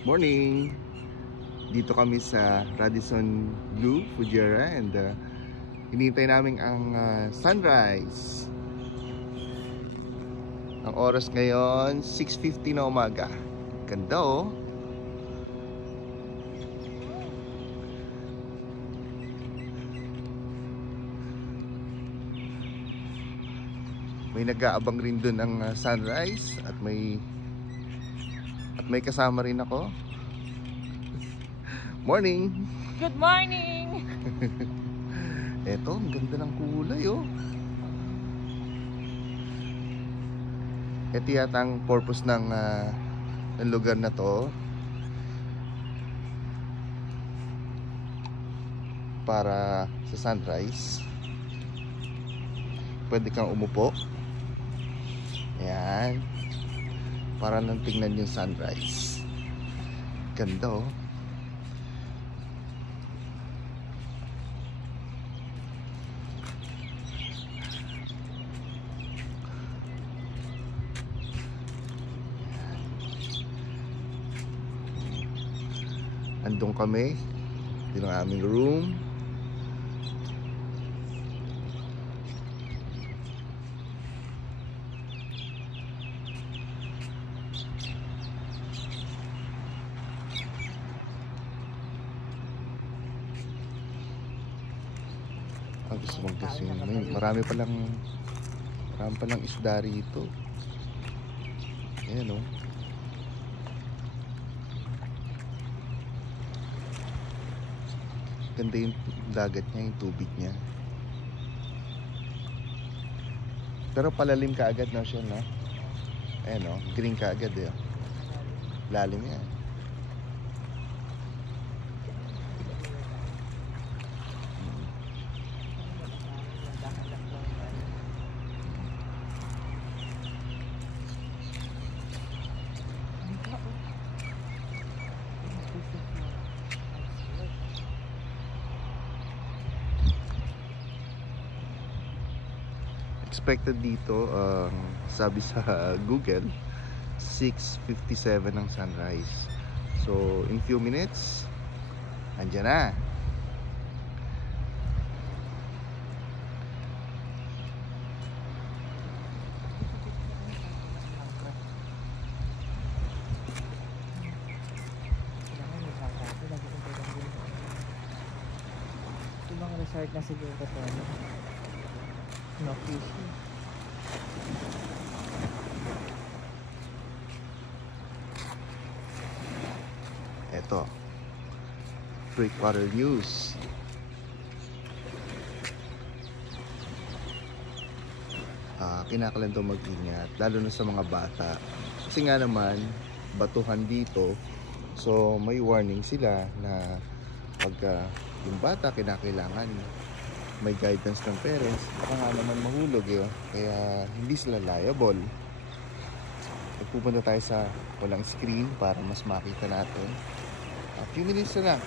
Morning! Dito kami sa Radisson Blu, Fujairah, and hinihintay namin ang sunrise. Ang oras ngayon 6:50 na umaga. Ganda oh! May nag-aabang rin dun ng sunrise at may kasama rin ako. Morning! Good morning! Eto, ang ganda ng kulay oh. Ito yata ang purpose ng lugar na to, para sa sunrise. Pwede kang umupo. Ayan, para nang tingnan yung sunrise. Ganda oh. Andun kami. Ito ang aming room. Gusto mag-swimming. Marami palang isda rito. Ayan oh. Ganda yung dagat niya, yung tubig niya. Pero palalim ka agad na siya, no? Ayan oh, green ka agad eh. Lalim yan. Expected dito, sabi sa Google, 6:57 ang sunrise. So in few minutes andyan na. Ito bang resort na siguro ito? No fishing. Eto, Freakwater News. Kinakailangan to mag-ingat, lalo na sa mga bata. Kasi nga naman, batuhan dito. So may warning sila na pagka yung bata kinakailangan may guidance ng parents, baka nga naman mahulog eh. Kaya hindi sila liable. Pupunta tayo sa walang screen para mas makita natin. A few minutes na lang,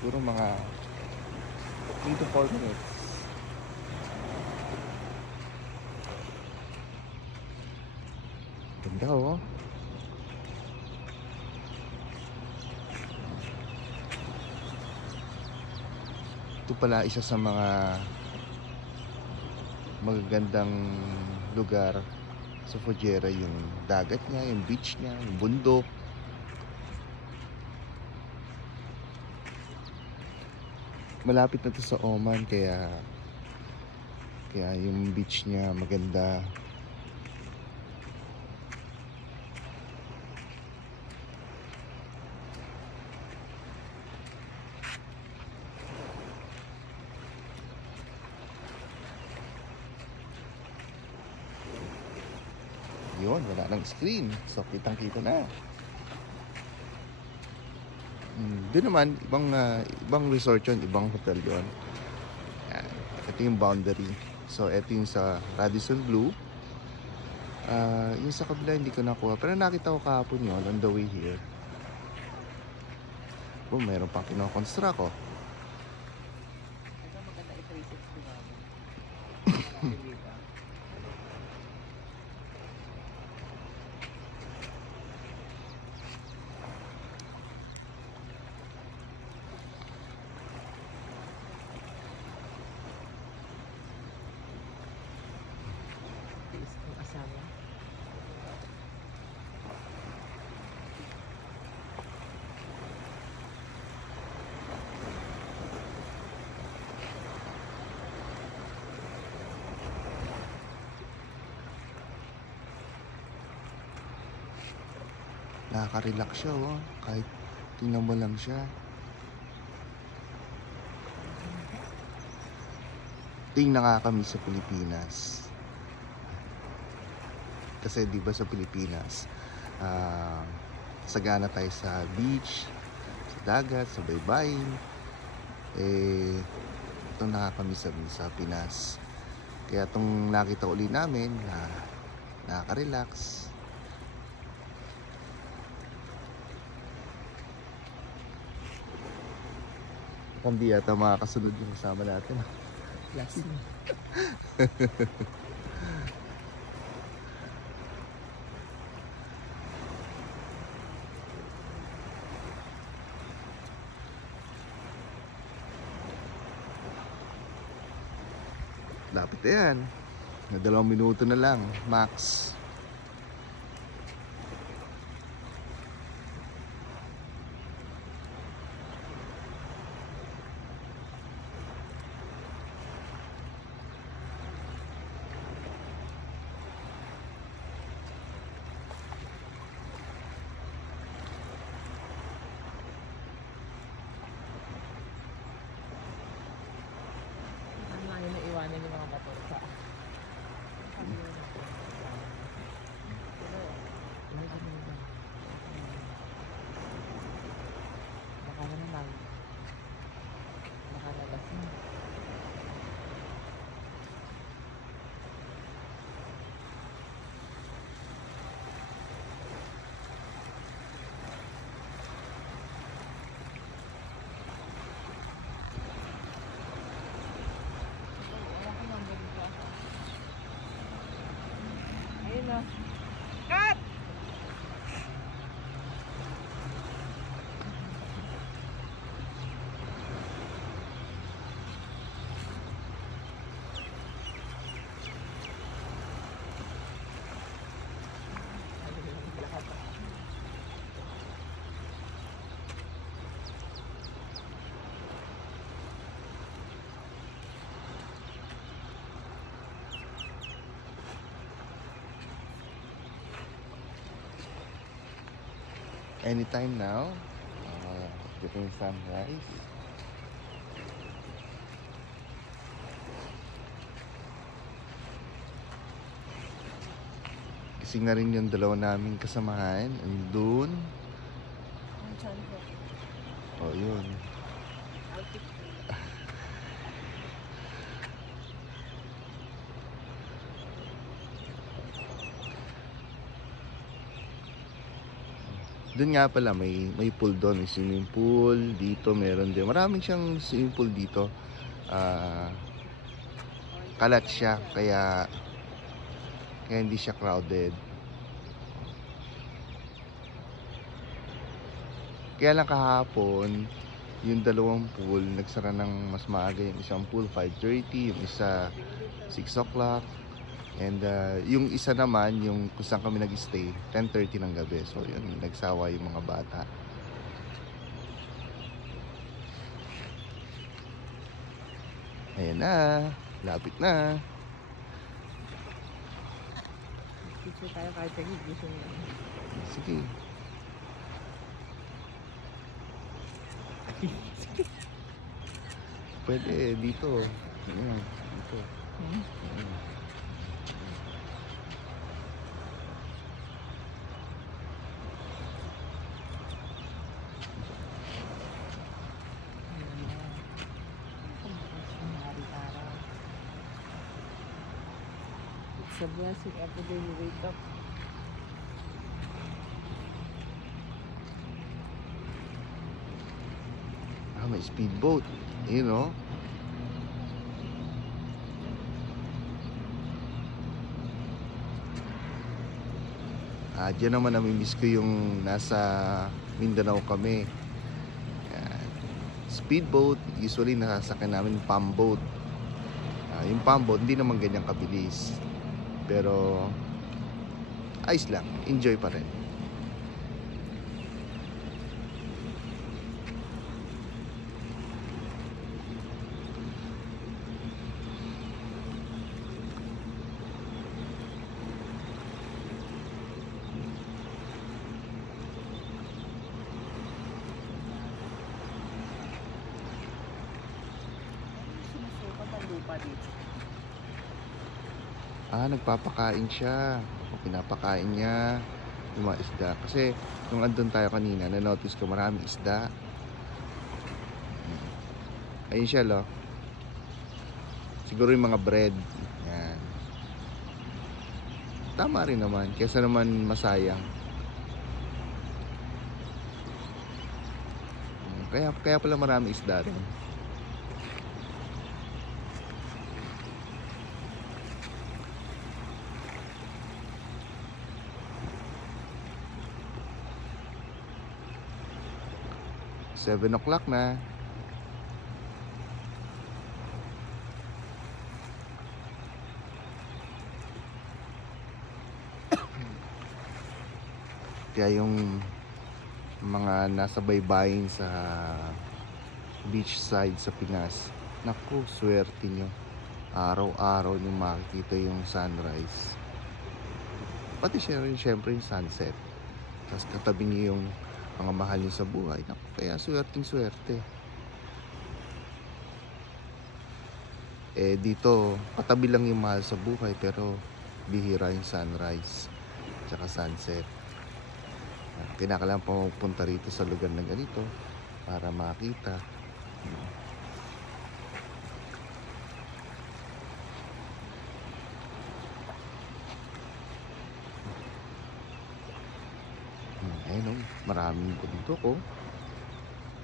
puro mga 3 to 4 minutes. Ganda oh. Ito pala isa sa mga magagandang lugar sa Fujairah, yung dagat niya, yung beach niya, yung bundok. Malapit na to sa Oman, kaya yung beach niya maganda. Yun, wala nang screen. So, kitang-kita na. Doon naman, ibang resort yun, ibang hotel yun. Yan. Ito yung boundary. So, ito yung sa Radisson Blu. Yung sa kabila, hindi ko nakuha. Pero nakita ko kahapon yun, on the way here. Oh, mayroon pang kinoconstruct oh. Ito maganda i-360 namin. Nakaka-relax siya, oh. Kahit tingnan mo lang siya. Ito yung nakakamiss sa Pilipinas. Kasi di ba sa Pilipinas, sagana tayo sa beach, sa dagat, sa baybayin. Ito nakakamiss sa Pinas. Kaya itong nakita uli namin na nakaka-relax. Hindi yata makakasunod yung kasama natin. Last na. Lapit na yan. Na 2 minuto na lang, max. Ano na iwanan yung mga motor sa baka naman nakalabas na. Ayun na. Cut! Anytime now, getting sunrise. Gising na rin yung 2 namin kasamahan. Andun. Ang chan ko. Oh, yun. Doon nga pala may pool doon, may swimming pool dito, meron din. Maraming siyang swimming pool dito. Kalat siya kaya hindi siya crowded. Kaya lang kahapon, yung 2 pool nagsara ng mas maaga. Yung isang pool 5:30, yung isa 6 o'clock. And yung isa naman, yung kung saan kami nag-stay, 10:30 ng gabi. So yun, nagsawa yung mga bata. Ayan na, lapit na. Picture tayo kahit nagigising na. Sige. Pwede, dito. Ayan, dito. Ayan. It's a blessing every day you wake up. May speedboat. You know? Diyan naman namimiss ko yung nasa Mindanao kami. Yan. Speedboat, usually nasasakyan namin palm boat. Yung palm boat, hindi naman ganyan kabilis. Pero, ayos lang. Enjoy pa rin. dito. Nagpapakain siya. O, pinapakain niya yung mga isda. Kasi nung andun tayo kanina, na-notice ko maraming isda. Ayun siya, lo. Siguro yung mga bread. Yan. Tama rin naman. Kesa naman masayang. Kaya pala marami isda rin. Seven o'clock na. Kaya yung mga nasa baybayin sa beach side sa Pinas, naku, swerte nyo. Araw-araw nyo makikita yung sunrise. Pati syempre yung sunset. Tapos katabi nyo yung mga mahal nyo sa buhay. Naku, kaya swerteng swerte. Dito, katabi lang yung mahal sa buhay, pero bihira yung sunrise tsaka sunset. Kinakailangan pa magpunta rito sa lugar na ganito para makita. Ayun, maraming bundok ko.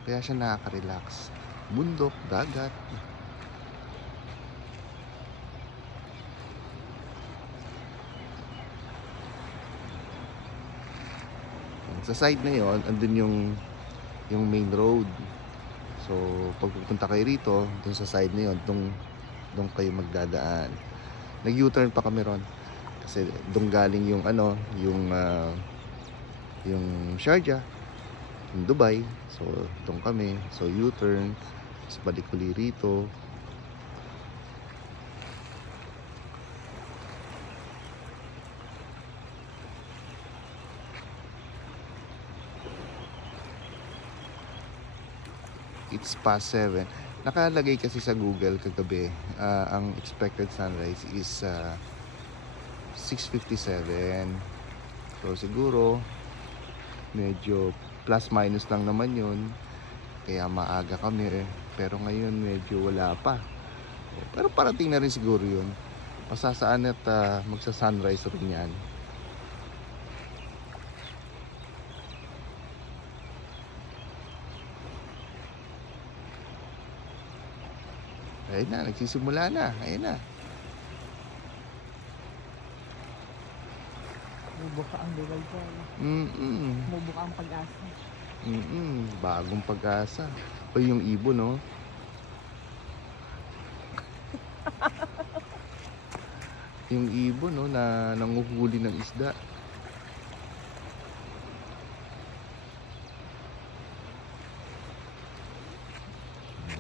Kaya siya nakaka-relax. Bundok, dagat. Sa side na yon, andun yung main road. So, pag pupunta kayo rito, dun sa side na yon, dun kayo magdadaan. Nag-U-turn pa kami ron. Kasi dun galing yung yung Sharjah, yung Dubai. So, dun kami. So, U-turn. Tapos balik uli rito. It's past 7. Nakalagay kasi sa Google kagabi, ang expected sunrise is 6:57. So siguro medyo plus minus lang naman yun. Kaya maaga kami pero ngayon medyo wala pa. Pero parating na rin siguro yun. Pasasaan at magsa-sunrise rin yan. Ayun na, nagsisimula na. Ayun na. Mubuka ang lugar ko. Mm-mm. Mubuka ang pag-asa. Bagong pag-asa. O yung ibon, no? Yung ibon, no, na nanguhuli ng isda.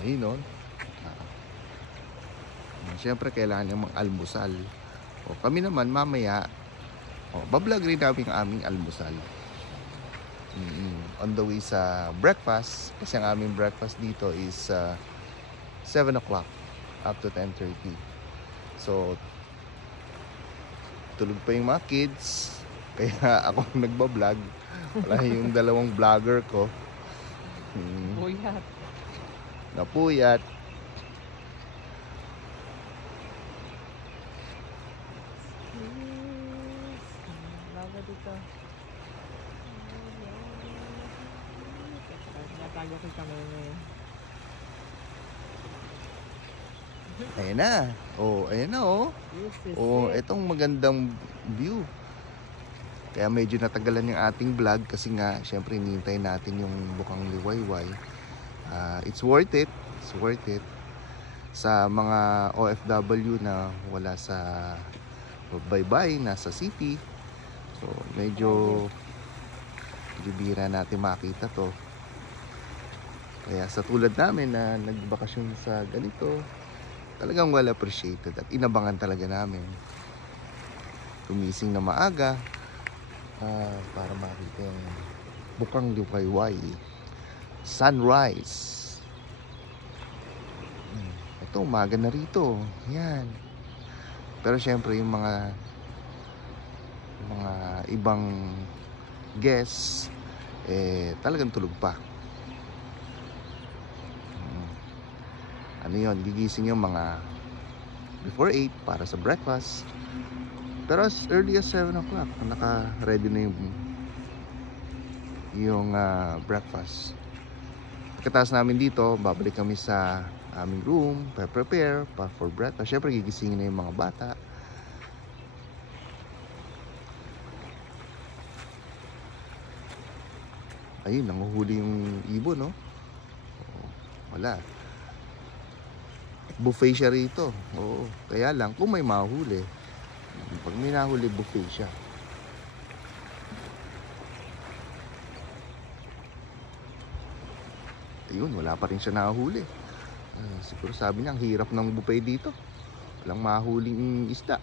Ayun, no? Siyempre kailangan niya mag-almusal. O kami naman mamaya, bablog rin namin ang aming almusal. On the way sa breakfast, kasi ang aming breakfast dito is 7 o'clock up to 10:30. So tulog pa yung mga kids, kaya ako nagbablog. Wala yung dalawang vlogger ko. Puyat. Napuyat. Dito. Natago ko kami ngayon. Ayan na. Ayan na, etong magandang view. Kaya medyo natagalan yung ating vlog kasi nga, syempre, hinihintay natin yung bukang liwayway. It's worth it. It's worth it. Sa mga OFW na wala sa bye-bye, nasa city. So, medyo bira natin makita to. Kaya sa tulad namin na nagbakasyon sa ganito, talagang well appreciated at inabangan talaga namin. Gumising na maaga para makita yung bukang liwayway. Sunrise. Ito ito, umaga na rito. Yan. Pero syempre yung mga ibang guests talagang tulog pa. Ano yun, gigising yung mga before 8 para sa breakfast. Pero as early as 7 o'clock naka-ready na yung breakfast. Pagkatapos namin dito, babalik kami sa aming room, prepare for breakfast. Syempre gigisingin na yung mga bata. Ayun, nanguhuli yung ibon, no? Wala. Buffet siya rito. Oo. Kaya lang, kung may mahuli, pag may nahuli, buffet siya. Ayun, wala pa rin siya nahuli. Siguro sabi niya, ang hirap ng buffet dito. Walang mahuling isda.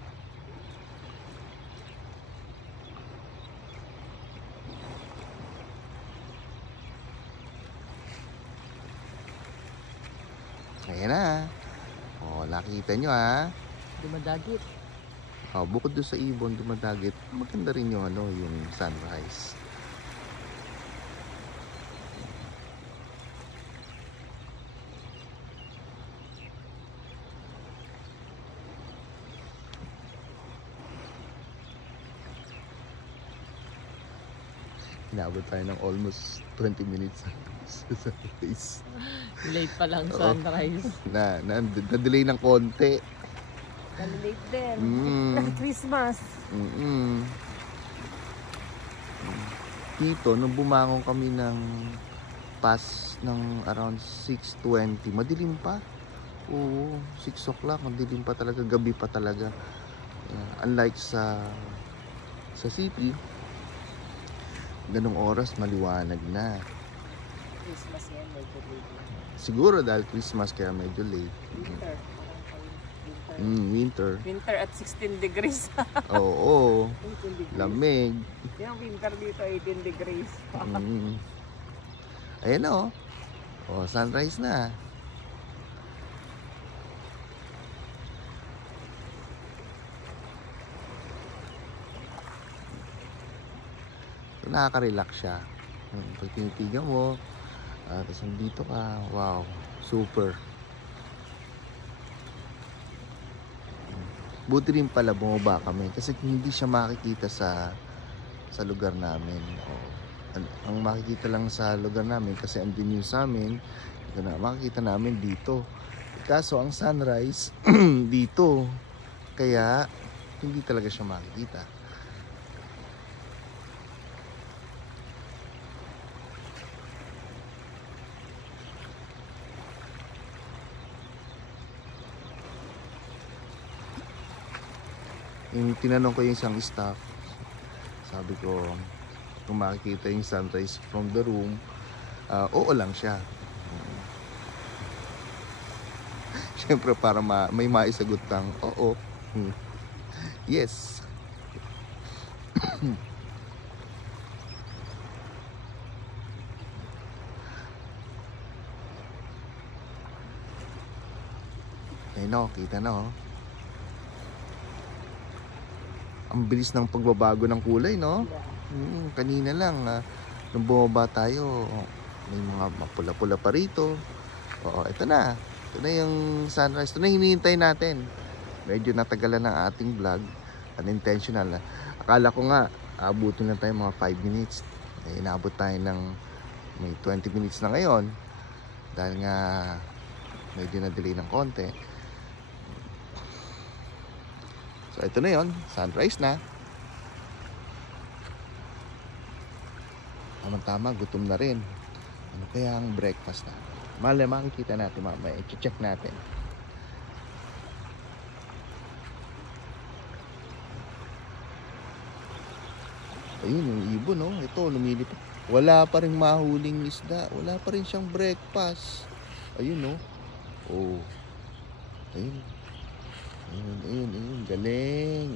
Ayan na. O, nakita nyo ha. Dumadagit. Bukod doon sa ibon, dumadagit. Maganda rin yung yung sunrise. Inabot tayo ng almost 20 minutes sa sunrise. Late pa lang sunrise. Na-delay ng konti. Late din. Mm. Christmas. Dito, nung bumangon kami ng past ng around 6:20, madilim pa. Oo, 6 o'clock, madilim pa talaga, gabi pa talaga. Unlike sa city, ganong oras maliwanag na. Christmas yan, medyo late. Siguro dahil Christmas kaya medyo late. Winter. Winter. Winter at 16 degrees. Oo. 18 degrees. Lamig. Yung winter dito 18 degrees. Ayan o. Sunrise na. So, nakaka-relax siya. Pag tinitigan mo, tapos nandito ka, wow, super. Buti rin pala bumaba kami kasi hindi siya makikita sa lugar namin. Ang makikita lang sa lugar namin kasi andun yung sa amin, makikita namin dito. Kaso ang sunrise dito, kaya hindi talaga siya makikita. Yung tinanong ko yung isang staff, sabi ko kung makikita yung sunrise from the room, oo lang siya. Siyempre para may maisagot ng oo. Yes. Ayun o, kita na o. Ang bilis ng pagbabago ng kulay, no? Kanina lang, nung bumaba tayo, may mga pula-pula pa rito. Ito na. Ito na yung sunrise. Ito na hinihintay natin. Medyo natagalan ng ating vlog. Unintentional. Akala ko nga, abutin na tayo mga 5 minutes. Inabot tayo ng may 20 minutes na ngayon. Dahil nga, medyo na-delay ng konti. So, ito na yon, sunrise na. Tama-tama, gutom na rin. Ano kaya ang breakfast na? Makikita natin mamaya, i-check natin. Ayun, yung ibon, no? Ito, lumilipad. Wala pa rin mahuling isda. Wala pa rin siyang breakfast. Ayun, no? Oh. Ayun. Ayun, galing.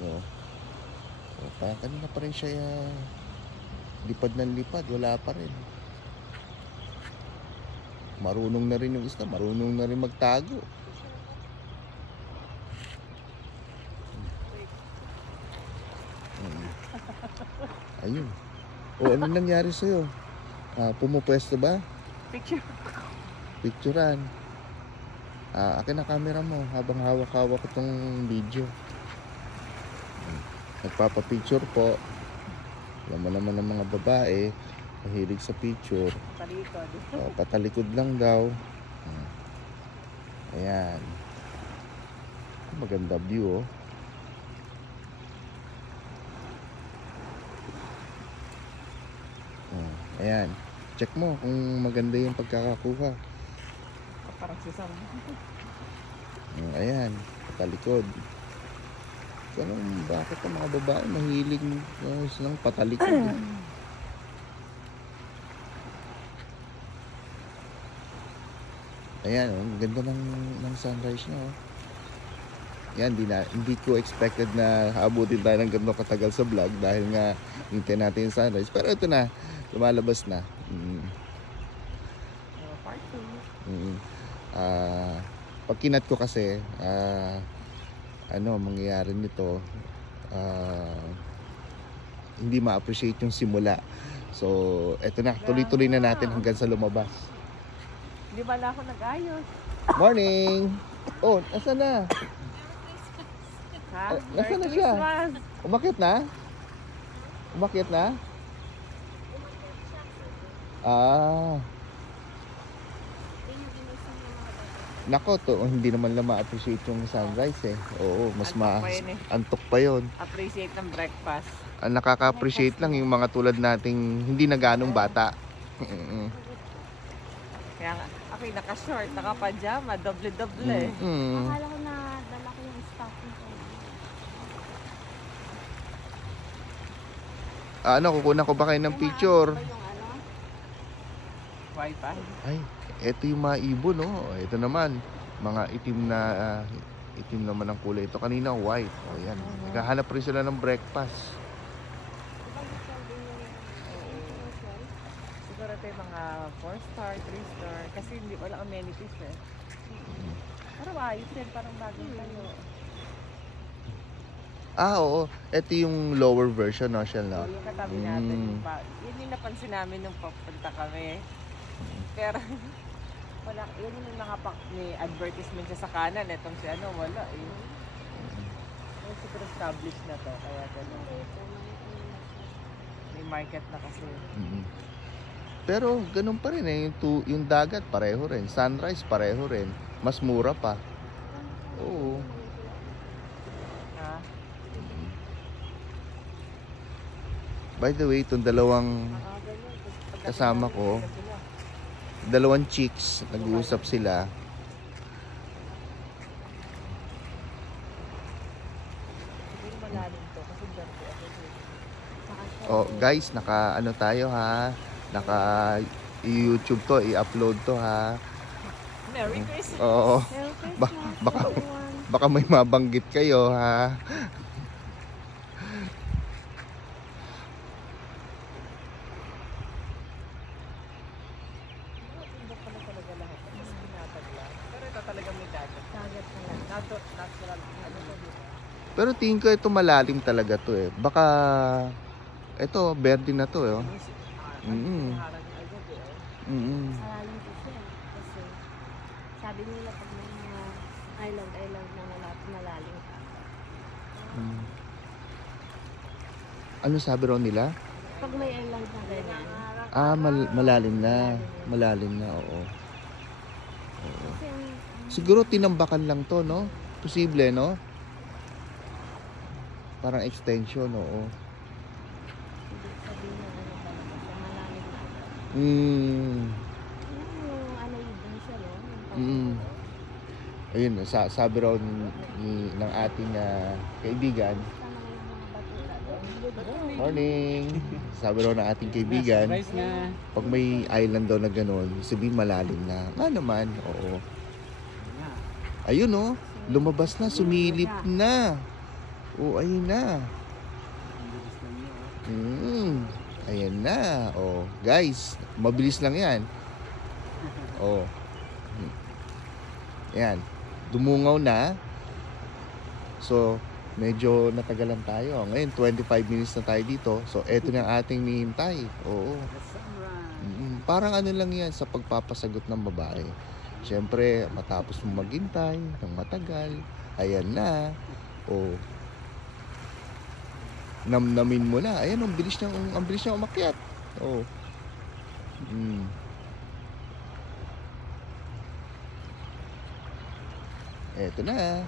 Parang kanina pa rin siya lipad ng lipad, wala pa rin. Marunong na rin yung isda, marunong na rin magtago. Ayun. O, ano nangyari sa'yo? Pumupwesto ba? Picture. Picturean. Akin na camera mo habang hawak-hawak itong video. Nagpapapicture po. Alam mo naman ng mga babae, mahilig sa picture. Talikod. Patalikod lang daw. Ayan. Maganda view, oh. Ayan. Check mo kung maganda yung pagkakakuha. Parang sisam. Ayan. Patalikod. Bakit ang mga babae mahilig silang patalikod? Ayan, oh, ganda ng sunrise niya, oh. Yan, hindi ko expected na abutin tayo ng ganito katagal sa vlog dahil nga hintayin natin yung sunrise. Pero ito na, lumalabas na. Part 2. Pag kinat ko kasi, mangyayari nito, hindi ma-appreciate yung simula. So, eto na, tuloy-tuloy na natin hanggang sa lumabas. Hindi ba na ako nag-ayos? Morning! Oh, asan na? Ha? Nasaan na Merry siya? Christmas! Umakit na? Umakit na? Nako to, hindi naman lang ma-appreciate yung sunrise eh. Oo, mas antok pa yun. Appreciate ng breakfast. Ang nakaka-appreciate lang yung mga tulad nating hindi na ganong bata. Kaya nga, ako'y naka-short, naka-pajama, doble-doble. Akala ko na dala ko yung stocking ko. Kukunan ko ba kayo ng picture? Wi-Fi. Ay, eto yung mga ibon, no? Ito naman, mga itim naman ang kulay. Ito kanina white. O yan, naghahanap rin sila ng breakfast. Siguro ito yung mga 4-star, 3-star. Kasi hindi walang amenities eh. Parang ayos din, parang bagong tayo. Oo. Ito yung lower version, no, Shell, no? Yung katabi natin, yun yung napansin namin nung papunta kami. Pero, wala, yun yung mga may advertisement siya sa kanan. Itong si wala eh. Siguro established na to, kaya gano'n. May market na kasi. Pero ganun pa rin eh, yung dagat pareho rin, sunrise pareho rin, mas mura pa. Oo. By the way, itong dalawang kasama ko, dalawang chicks, nag-uusap sila. Oh, guys, naka tayo ha. Naka YouTube to, i-upload to ha. Merry Christmas. Oo. Baka may mabanggit kayo ha. Pero tingin ko ito malalim talaga to eh. Baka ito verde na to eh. Malalim po siya. Kasi sabi nila pag may mga island na malalim ka. Ano sabi raw nila? Pag may island na ganyan. Malalim na. Malalim na, oo. Kasi Siguro tinambakan lang to, no? Posible, no? Parang extension, oo. ibig sabihin ng talaga sa malalim na. Yung ibon siya, no? Ayun, sabi raw ng ating kaibigan. Morning! Sabi raw ng ating kaibigan, pag may island daw na gano'n, sabihin malalim na. Nga naman, oo. Ayun, no? Lumabas na, sumilip na. Oh, ayun na. Ayan na. Oh, guys, mabilis lang 'yan. Oh. Ayan. Dumungaw na. So, medyo natagalan tayo. Ngayon, 25 minutes na tayo dito. So, eto na ang ating nihintay. Oo. Parang ano lang yan sa pagpapasagot ng babae. Siyempre, matapos mo maghintay ng matagal, ayan na. O, namnamin mo na. Ayan, ang bilis niyang umakyat. O. Eto na.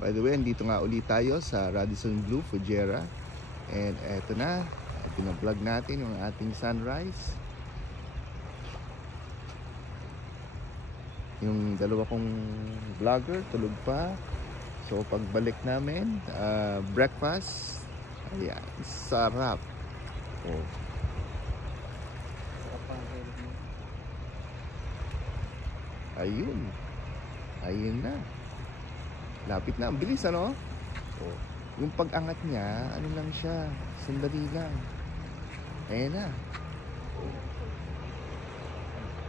By the way, andito nga ulit tayo sa Radisson Blu Fujairah. And eto na, pina-vlog natin yung ating sunrise. Yung dalawa kong vlogger, tulog pa. So pagbalik namin, breakfast. Ayan, sarap. Oh. Ayun. Ayun na. Lapit na. Ang bilis, ano? Oh. Yung pag-angat niya, ano lang siya, sandali lang. Ayan na.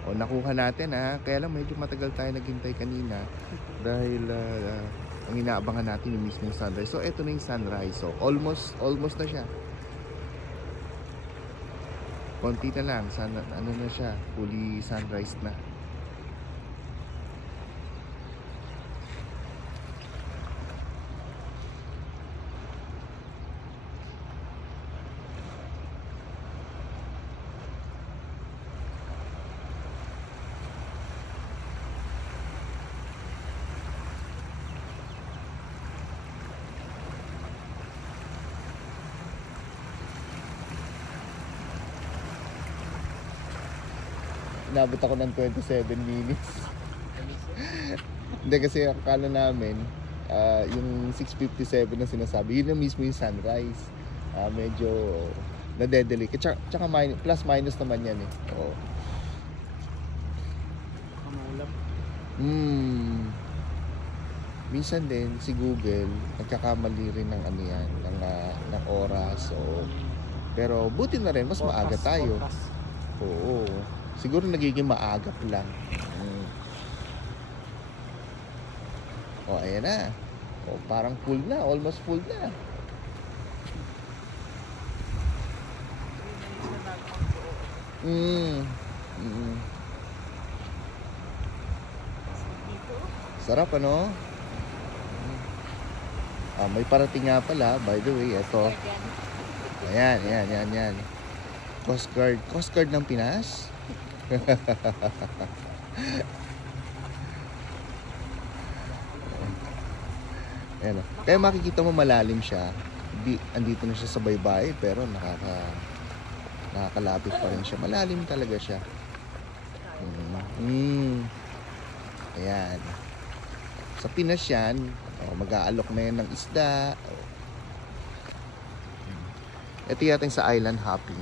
O, nakuha natin, ha. Kaya lang medyo matagal tayo naghintay kanina dahil ang inaabangan natin yung mismo sunrise. So, eto na yung sunrise. So, almost na siya. Konti na lang. Ano na siya, fully sunrise na. Inabot ako ng 27 minutes. Hindi kasi akala namin yung 6:57 na sinasabi, yun na mismo yung sunrise. Medyo nade-delay. Tsaka plus minus naman yan eh. Oo. Minsan din si Google nagkakamali rin ng ano yan, ng oras. So, pero buti na rin, mas maaga tayo. Oo. Siguro nagiging maagap lang. O, ayan na. O, parang full na. Almost full na. Sarap, ano? May parating nga pala. By the way, ito. Ayan. Coast Guard ng Pinas. Ayan, kaya makikita mo malalim siya. Andito na siya sa baybay, pero nakakalapit pa rin siya. Malalim talaga siya. Ayan. Sa Pinas yan, mag-aalok na yan ng isda. Ito yata sa island hopping.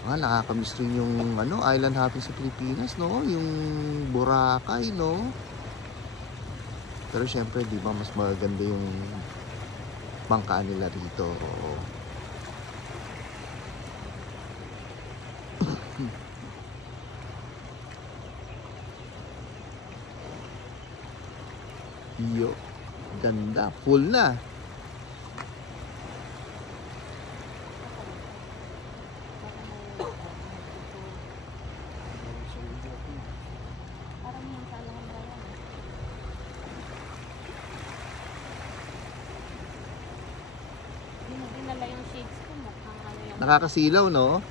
Nakakamiss rin yung island hopping sa Pilipinas, no? Yung Boracay, no? Pero syempre, di ba, mas maganda yung bangkaan nila rito. Yo, ganda. Full na. Nakakasilaw, no?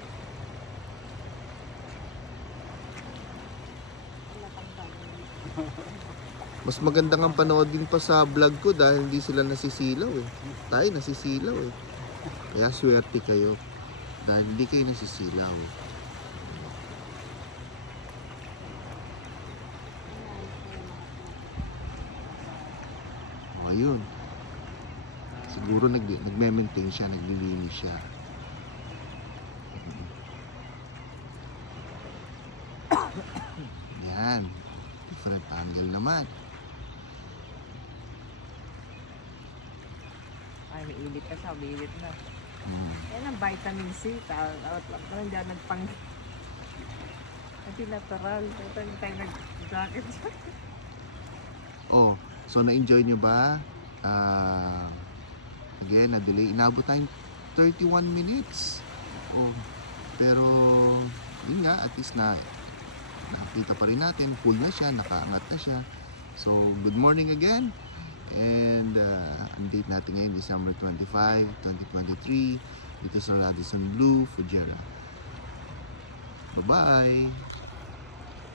Mas maganda nga panoodin pa sa vlog ko dahil hindi sila nasisilaw eh. Tayo nasisilaw eh. Kaya swerte kayo dahil hindi kayo nasisilaw. O, ayun. Siguro nagme-maintain siya, naglilinis siya. Yan. Different angle naman. Ay, may init na siya, umiinit na. Mm. Yan ang vitamin C. Tawat lang ko, hindi ako nagpang... Hindi natural. Ito yung tayo nag-jacket siya. Oh, so na-enjoy nyo ba? Again, na-delay. Inabot tayong 31 minutes. Oh, pero yun nga, at least nakita pa rin natin. Full na siya, nakaangat na siya. So, good morning again. And ang date natin ngayon, December 25, 2023. Dito sa Radisson Blu, Fujairah. Bye-bye!